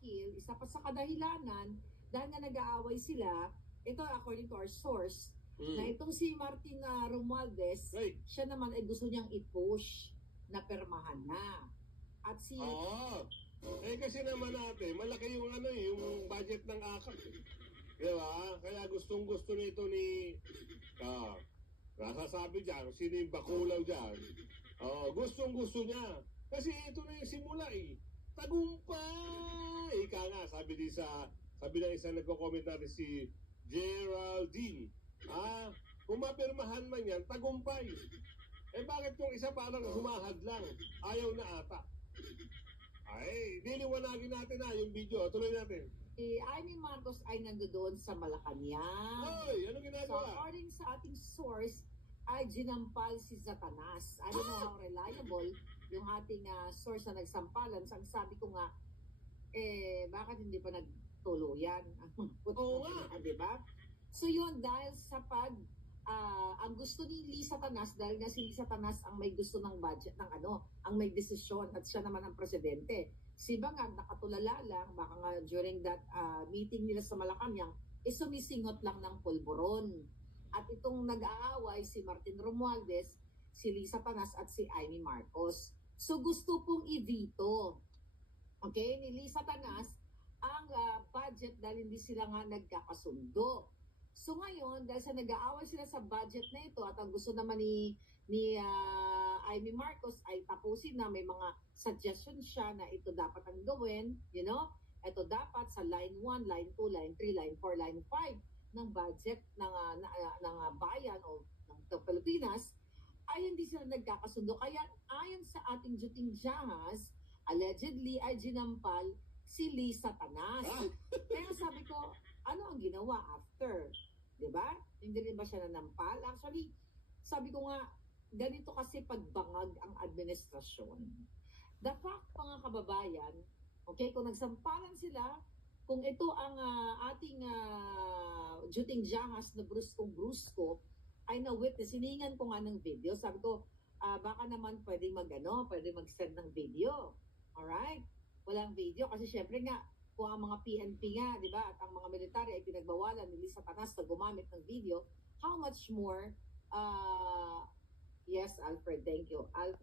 dahil, isa pa sa kadahilanan, dahil nga nag-aaway sila, ito according to our source, na itong si Martin Romualdez, siya naman ay gusto niyang i-push na permahan na. At si... kasi naman natin, malaki yung yung budget ng AKAP. Diba? Kaya gustong-gusto nito ni... nasasabi dyan, sino yung bakulaw dyan? Gustong-gusto niya. Kasi ito na yung simula Tagumpay! Ika nga, sabi ng isang nagko-comment natin si Geraldine. Kung mapirmahan man yan, tagumpay. Bakit yung isa parang humahad lang? Ayaw na ata. Diliwanagin natin yung video. Tuloy natin. Si Amy Marcos ay nandoon sa Malacanang. Anong ginagawa? So according sa ating source, ay ginampal si Satanas. I don't know how reliable yung ating source na nagsampalan. So, ang sabi ko nga, bakit hindi pa nagtuluyan? Diba? So yun, dahil sa ang gusto ni Lisa Tanas, dahil nga si Lisa Tanas ang may gusto ng budget ng ang may desisyon at siya naman ang presidente. Si Bangag nakatulala lang, baka nga during that meeting nila sa Malacanang, sumisingot lang ng pulburon. At itong nag-aaway si Martin Romualdez, si Lisa Tanas at si Amy Marcos. So gusto pong i-veto, ni Lisa Tanas ang budget dahil hindi sila nga nagkakasundo. So ngayon, dahil sa nag-aaway sila sa budget na ito at ang gusto naman ni Amy Marcos ay tapusin na, may mga suggestion siya na ito dapat ang gawin, ito dapat sa line 1, line 2, line 3, line 4, line 5 ng budget ng bayan o ng Pilipinas, ay hindi sila nagkakasundo. Kaya ayon sa ating Juting Jahas, allegedly ay ginampal si Lisa Tanas. Kaya sabi ko, ano ang ginawa after? Diba? Hindi rin ba siya nanampal? Actually, sabi ko nga, ganito kasi pagbangag ang administrasyon. The fact, mga kababayan, kung nagsampalan sila, kung ito ang ating Juting Jahas na bruskong-brusko, ay na-witness, hiningan ko nga ng video. Sabi ko, baka naman pwede mag-send ng video. Alright? Walang video kasi syempre nga, kung ang mga PNP nga, di ba, at ang mga military ay pinagbawalan ni Lisa Tanas na gumamit ng video, how much more, yes, Alfred, thank you. Alfred.